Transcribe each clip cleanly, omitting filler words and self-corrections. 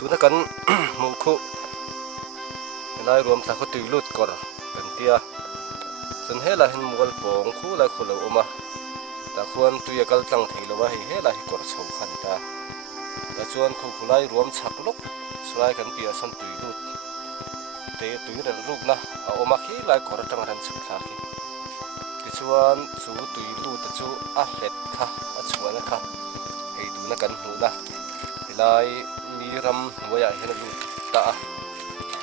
tu na kan mu khu lai rom thla kho tui lut kor kan tia chan hela hin mual pong khu la khu lo oma ta khuan tuya kal tlang thei lo wa hi hela hi kor chho khan ta ta chuan khu khulai rom chak lok slai kan pia san tui lut te tui ran ruk na a oma khi lai kor tang ran chuk thla khi ti chuan chu tui lut chu a hlet kha a chuan kha hei tu na kan hu na hilai mi ram waya hin lut ta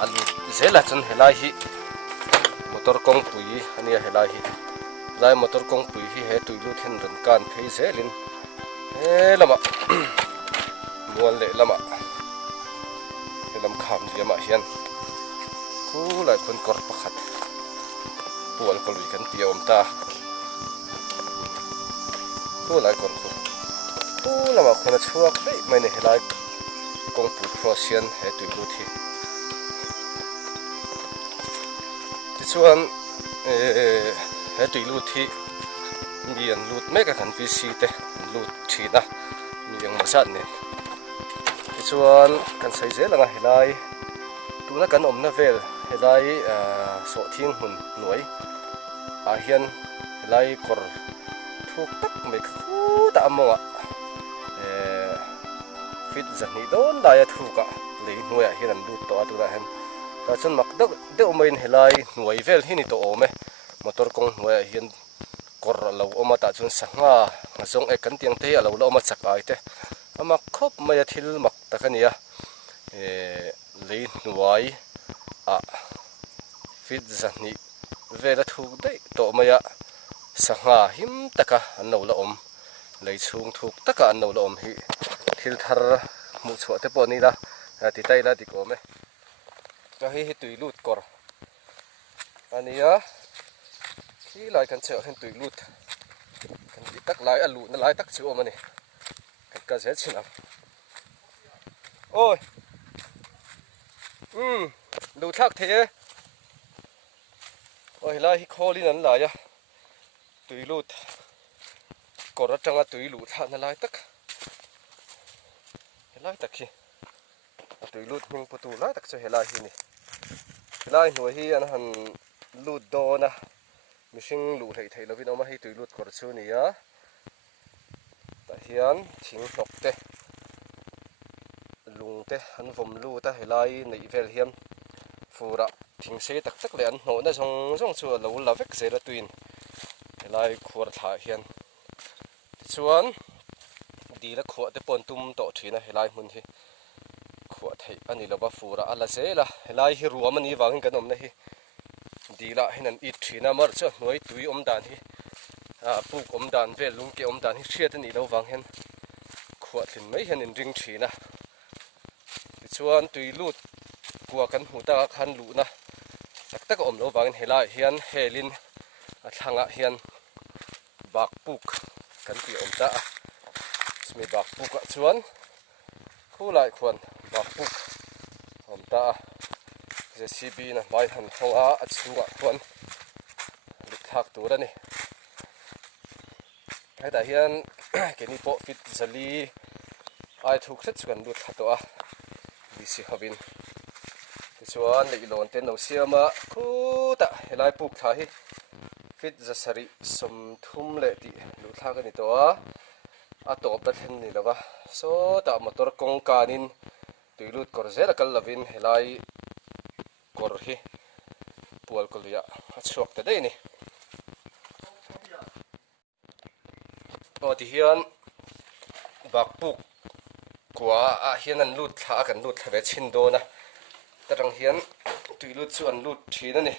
alu zela chan helai hi motor kong pui ania helai hi lai motor kong pui hi he tui lut hin ran kan phei zelin he lama mual le lama he lam kham diama hian khu lai khun kor pakhat pual ko lui kan piom ta khu lai kor khu lama khuna chuak lei mai ne helai kong pu crossian he tui lut hi chuan he tui lut hi mian lut meka kan vc te lut thina miang masat ne chuan kan sai zelanga helai tuna kan omna vel helai so thing hun noi a hian helai kor thuk tak me khu ta amonga fit zani don daya thuka le noya hian an lut to atura hen ta chun mak de omain helai nuai vel hini to ome motor kong nuai hian kor lo oma ta chun sanga ngazong e kan tiang te alo lo ma chakai te ama khop maya thil mak takania le nuai a fit zani vela thuk dei to maya sanga him taka an lo la om lei chung thuk taka an lo la om hi thil thar mu chho te poni la ti tai la ti ko me ka hi tui lut kor ania khi lai kan cheu hen tui lut kan ti tak lai alu na lai tak chu omani kan ka ze chinam oi lu thak the oi lai hi kholin an la ya tui lut kor atanga tui lut ha na lai tak hi tui lut hing putu lai tak chu helai hi ni helai hnuai hi an han lut do na mihring lu thei lovin oma hi tui lut kor chu ni a ta hian thing hnok te lung te an vom lu ta helai nei vel hian fura thing se tak tak le an hno na zong chu lo la vek zera tuin helai khur tha hian chuan dila khuwa te pon tum to thina helai mun hi khuwa thei ani loba fura ala zela helai hi ruam ani wangin kan omna hi dila hinan i thina mar chu noi tui om dan hi puk om dan vel lung ke om dan hi hriat ani lo wang hen khuwa thin mai hen in ring thina chuan tui lut kwa kan hu ta khan lu na tak tak om lo wangin helai hian helin a thanga hian bak puk kan ti om ta mi bak puk chuan khu lai khuan bak puk om ta JCB na mai han thonga a chunga khuan lik thak tur ani heta hian keni po fit zali ai thuk set chuan lut thato a bisi hobin chuan le ilon ten no siama khu ta helai puk tha hi fit zasari som thum le ti lu thak ani to a top ta then ni lawa so ta motor kong kanin tui lut kor zera kal lavin helai kor hi pual ko ya chuak ta dei ni o ti hian bakpuk kwa a hian an lut thla kan lut thave chin do na tarang hian tui lut chu an lut thina ni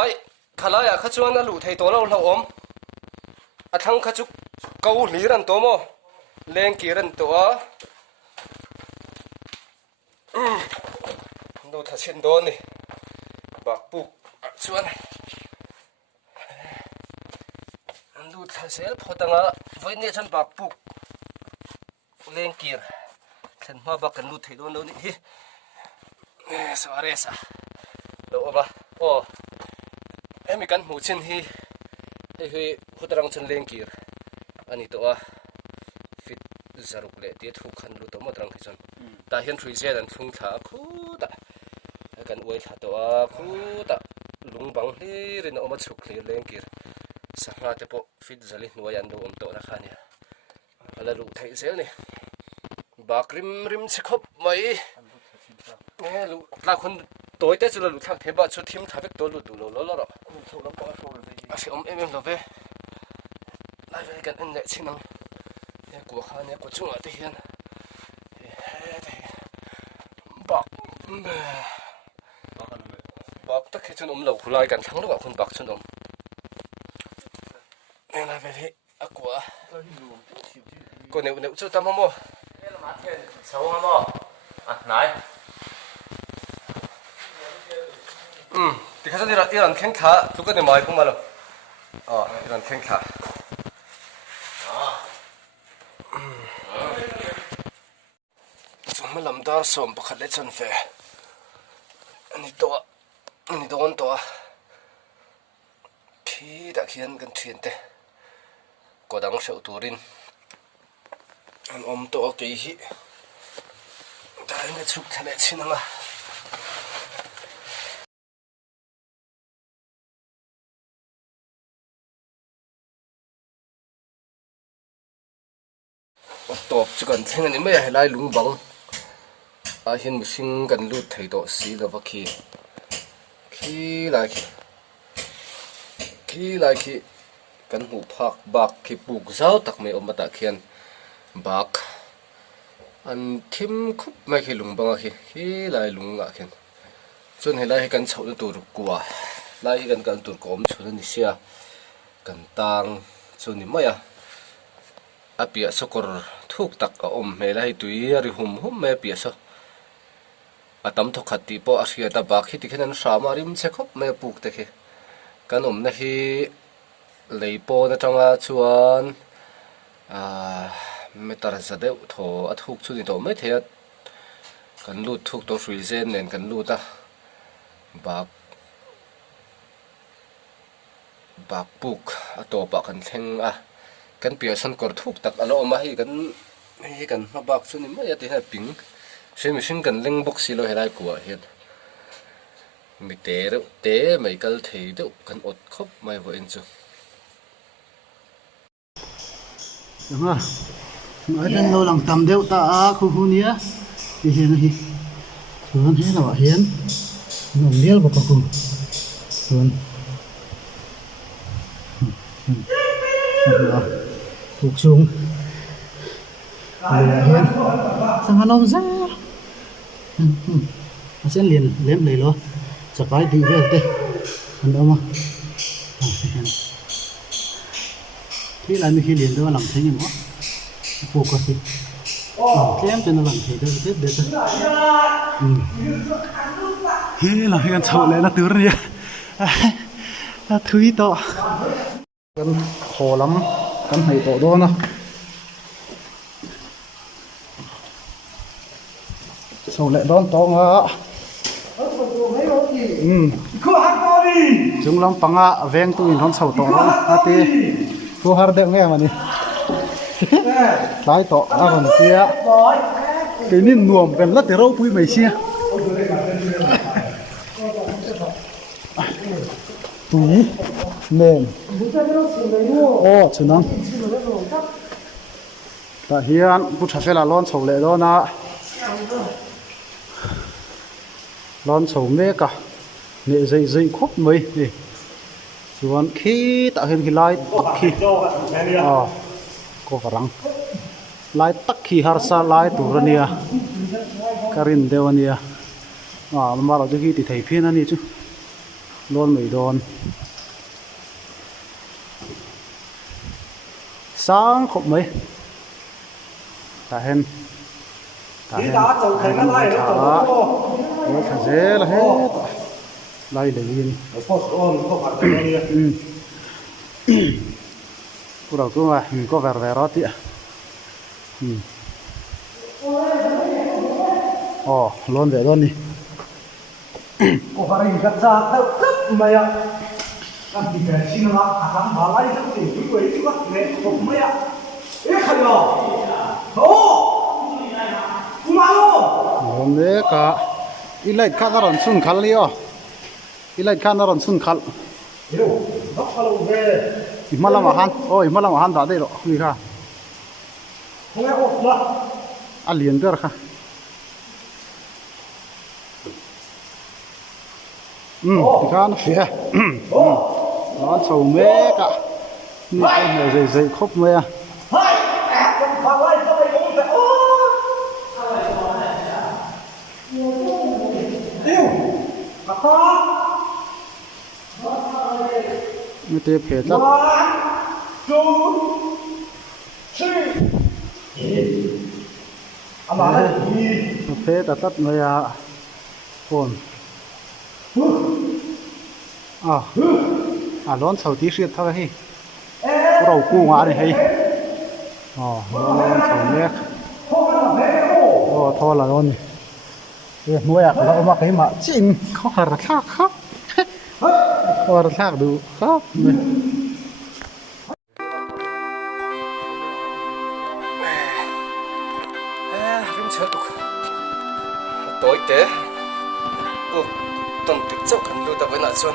ai khalaya kha chuan a lu thei to lo om a thang kha chu kau hliran to mo leng kiran to a no tha chen do ni bakpuk chuan an lu tha sel photanga voine chan bakpuk leng kir chan ma ba kan lu thei do no ni hi sorry sa lo ba o emi kan mu chin hi hui hutarang chan lengkir ani to a fit zaruk le ti thu khan lu to matrang hi ta hian thui zen an thung tha khu ta kan uai tha to a khu ta lungbang hlirin oma chuk hlir lengkir sanga te po fit zali nuai an do om to na khania ala lu thai zel ni bak rim rim chikhop mai nge lu tla khun toy te chula lu thak theba chu thim thavek to lu du lo lo ro asi om em lo ve lai ve kan en le chinang e ku kha ne ku chunga te hian bak bak ta khi chun lo khulai kan thang lo khun bak chun ne la ve hi akwa ko ne chu ta mo xấu lắm không? À, này. thì khá là iran khen khá chú cái này mày cũng mà đâu iran khen khá chúng mình làm dar sớm bắt lấy chân phê anh to con to khi đã khiến gần thuyền thế có đáng sợ turin anh ôm to cái gì tại cái chụp thế này xin à top chu kan theng ani mai helai lungbang a hian mihring kan lut thei tawh si lo vakhi khi lai khi kan hmu phak bak khi puk zau tak mai omata khian bak an thim khup mai khi lungbanga khi lai lunga khian chun helai kan chho na tur kwa lai hi kan tur kom chhuna ni sia kan tang chu ni mai a apia sokor thuk tak a om me lai tui ri hum me pia so atam thok khati po a hria ta ba khi tikhen sama rim che khop me puk te khi kan om na hi leipo na tanga chuan metar zadeu tho a thuk chu ni to me the kan lut thuk to hrui zen nen kan lut a bak puk a to pa kan thleng a kan pia san kor thuk tak alo ma hi kan ma bak chu ni mai ati ha ping sem sin kan leng box silo helai kwa hian mi te mai kal thei deuh kan ot khop mai vo en chu ha nói đến lâu lòng tầm đeo ta khu khu nia thì hiền hi xuân thế nào hiền nồng niel vào khu xuân thuộc xuống hiền sang hà nội ra sẽ liền lém lấy luôn chặt cái đi về đây anh đâu mà khi lại mình khi liền đâu làm thế nhỉ nó phụ quá gì kém cho nó làm thế được tiếp được thế là cái con sầu này nó tứ rồi nó thui to con khổ lắm con hay to đó nó sầu lại đón to ngã chúng long bằng ngã ven tui non sầu to nó hati thu har được nghe mà nè lái to à còn kia cái nên nuông gần lát thì rau pui mày xia túi nền ô chừng nào ta hiền bút phải là lon sầu lệ đó na lon sầu mê cả nệ dây khúc mấy đi chuan khi tạo hình cái lai tắc khi có phải răng lai tắc khi har sa lai tu ra nia karin dewa nia mà là cái thì thầy phiên anh chứ lon mấy đòn sáng khúc mấy tạo hình thả dễ là hết lai để yên cô đầu cứ mà có vẻ vẻ đó tịa luôn vậy luôn đi cô phải gặt ra tao cất mày ạ anh đi về xin nó thằng bà lấy cái gì cứ quay cứ bắt lệ không mấy à ế khai rồi ô cũng mà luôn hôm nay cả ilai khát nó còn sun khăn liao ilai khát nó còn sun khăn nó kalau về malam makan oh malam makan tak ada lo ni kah không ai ốp mà alien tu kah kan phía nó sầu mé cảนี่เป็นใจครบไหมอ่ะไม่เตะเพจแล้วเพจตัดเลยอ่ะคนร้อนเสาที่เสียเท่าไหร่เรากู้งานเลยร้อนเสาเล็กทอละร้อนมวยเราเอามาให้มาจริงเขาหาราคาครับเขาหาราคาดูครับริมเชือกตัวเต๋อต้นติดเจ้าขันดูตะวันน่ะส่วน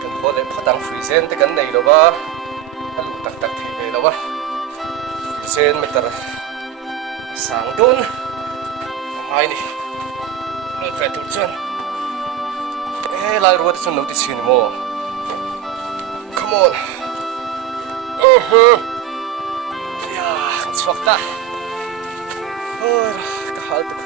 กันพอเลยพอดังฟรีเซนแต่กันในหรอวะฮัลโหลตักเทเลยหรอวะฟรีเซนไม่ตัดสังโดนยังไงนี่รถไฟทุกส่วนลายรถส่วนนู้นที่ชินโม่ come on ยาสวัสดิ์โอ้ยกระหายตุก